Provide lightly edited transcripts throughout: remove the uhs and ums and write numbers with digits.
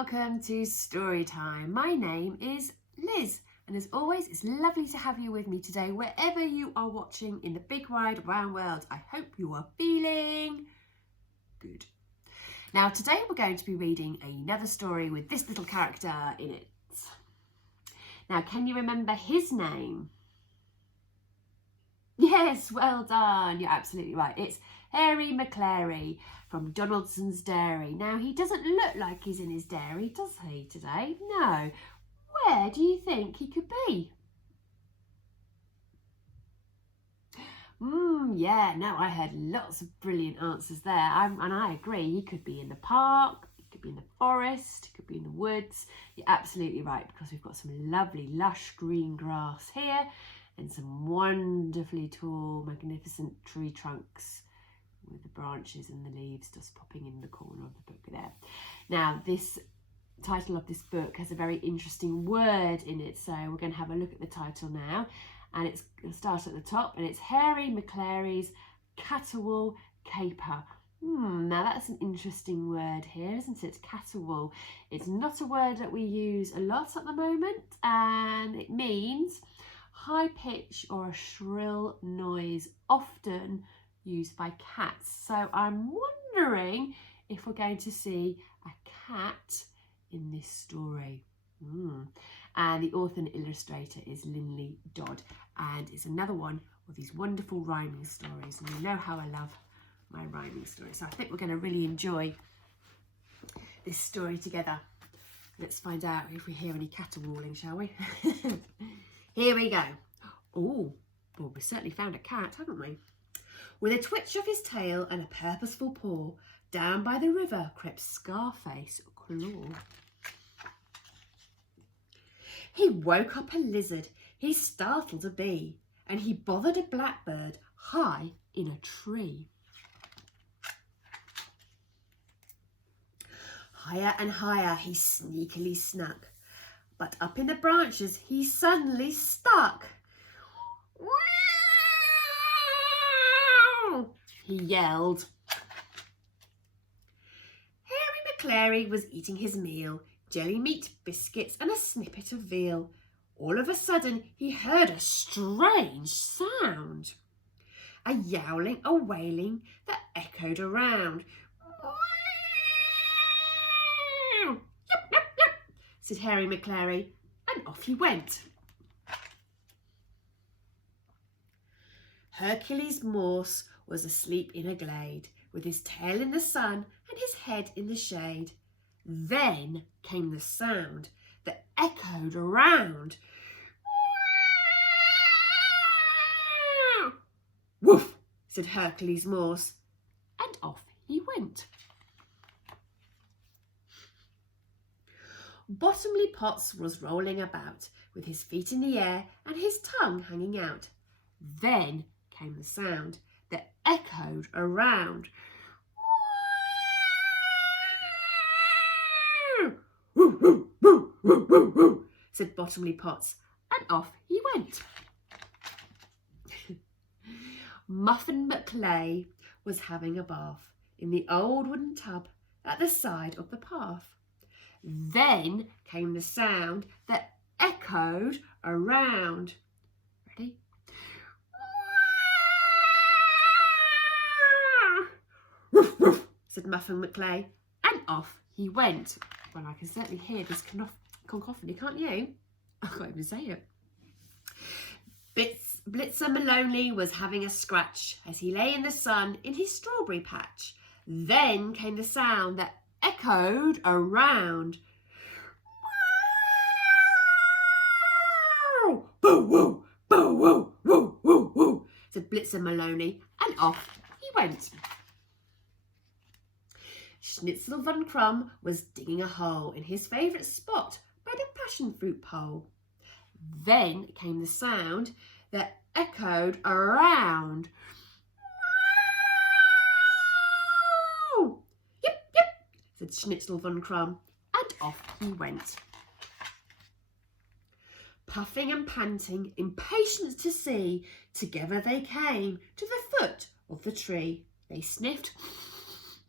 welcome to Story Time. My name is Liz, and as always, it's lovely to have you with me today, wherever you are watching in the big wide round world. I hope you are feeling good. Now, today we're going to be reading another story with this little character in it. Now, can you remember his name? Yes, well done. You're absolutely right. It's Harry Maclary from Donaldson's Dairy. Now, he doesn't look like he's in his dairy, does he, today? No. Where do you think he could be? Yeah, no, I heard lots of brilliant answers there. And I agree. He could be in the park, he could be in the forest, he could be in the woods. You're absolutely right, because we've got some lovely, lush green grass here and some wonderfully tall, magnificent tree trunks with the branches and the leaves just popping in the corner of the book there. Now, this title of this book has a very interesting word in it, so we're going to have a look at the title now, and it's going to start at the top, and it's Harry Maclary's Caterwaul Caper. Now that's an interesting word here, isn't it? Caterwaul. It's not a word that we use a lot at the moment, and it means high pitch or a shrill noise, often used by cats. So I'm wondering if we're going to see a cat in this story. And the author and illustrator is Linley Dodd, and it's another one of these wonderful rhyming stories, and you know how I love my rhyming stories, so I think we're going to really enjoy this story together. Let's find out if we hear any caterwauling, shall we? Here we go. Oh, well, we certainly found a cat, haven't we? With a twitch of his tail and a purposeful paw, down by the river crept Scarface Claw. He woke up a lizard, he startled a bee, and he bothered a blackbird high in a tree. Higher and higher he sneakily snuck, but up in the branches he suddenly stuck. He yelled. Harry Maclary was eating his meal, jelly meat, biscuits and a snippet of veal. All of a sudden he heard a strange sound. A yowling, a wailing that echoed around. Yep, yep, yep, said Harry Maclary, and off he went. Hercules Morse was asleep in a glade, with his tail in the sun and his head in the shade. Then came the sound that echoed around. Woof, said Hercules Morse, and off he went. Bottomley Potts was rolling about, with his feet in the air and his tongue hanging out. Then came the sound that echoed around. Woo, woo, woo, woo, woo, woo, said Bottomley Potts, and off he went. Muffin McClay was having a bath in the old wooden tub at the side of the path. Then came the sound that echoed around. Ready? Woof, woof, said Muffin McClay, and off he went. Well, I can certainly hear this cacophony, can't you? I can't even say it. Blitzer Maloney was having a scratch as he lay in the sun in his strawberry patch. Then came the sound that echoed around. Boo, woo, boo, woo, woo, woo, woo, said Blitzer Maloney, and off he went. Schnitzel von Krumm was digging a hole in his favourite spot by the passion fruit pole. Then came the sound that echoed around. Yep, yep, said Schnitzel von Krumm, and off he went. Puffing and panting, impatient to see, together they came to the foot of the tree. They sniffed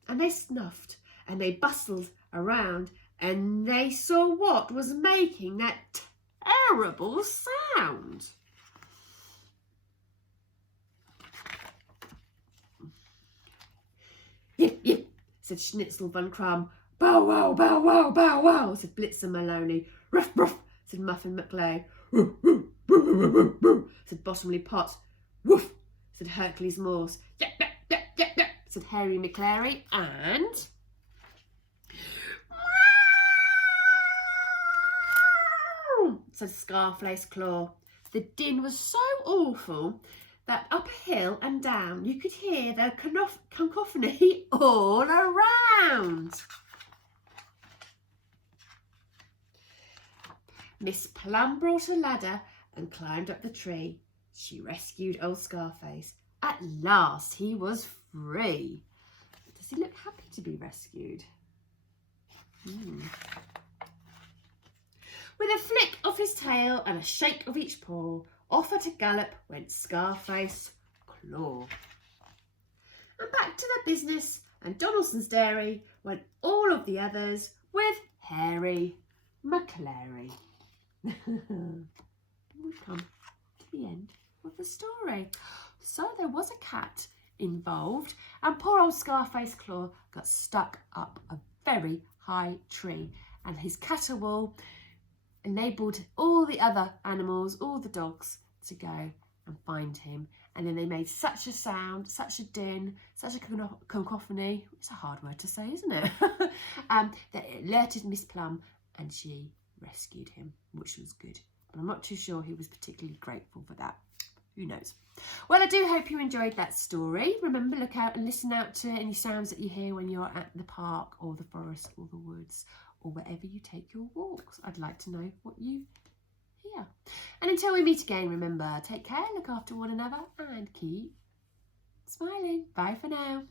and they snuffed and they bustled around and they saw what was making that terrible sound. Yip, yip, said Schnitzel von Krumm. Bow wow, bow wow, bow wow, said Blitzer Maloney. Ruff, ruff, said Muffin Maclary. Woof, woof, woof, woof, woof, woof, said Bottomley Pot. Woof, said Hercules Morse. Yep, yep, yep, yep, yep, said Harry Maclary. And said Scarface Claw. The din was so awful that up a hill and down you could hear the cacophony all around. Miss Plum brought a ladder and climbed up the tree. She rescued old Scarface. At last he was free. Does he look happy to be rescued? With a flick of his tail and a shake of each paw, off at a gallop went Scarface Claw. And back to their business and Donaldson's dairy went all of the others with Harry Maclary. We've come to the end of the story. So there was a cat involved, and poor old Scarface Claw got stuck up a very high tree, and his Caterwaul enabled all the other animals, all the dogs, to go and find him. And then they made such a sound, such a din, such a cacophony. It's a hard word to say, isn't it? That it alerted Miss Plum, and she rescued him, which was good. But I'm not too sure he was particularly grateful for that. Who knows? Well, I do hope you enjoyed that story. Remember, look out and listen out to any sounds that you hear when you're at the park or the forest or the woods or wherever you take your walks. I'd like to know what you hear. And until we meet again, remember, take care, look after one another and keep smiling. Bye for now.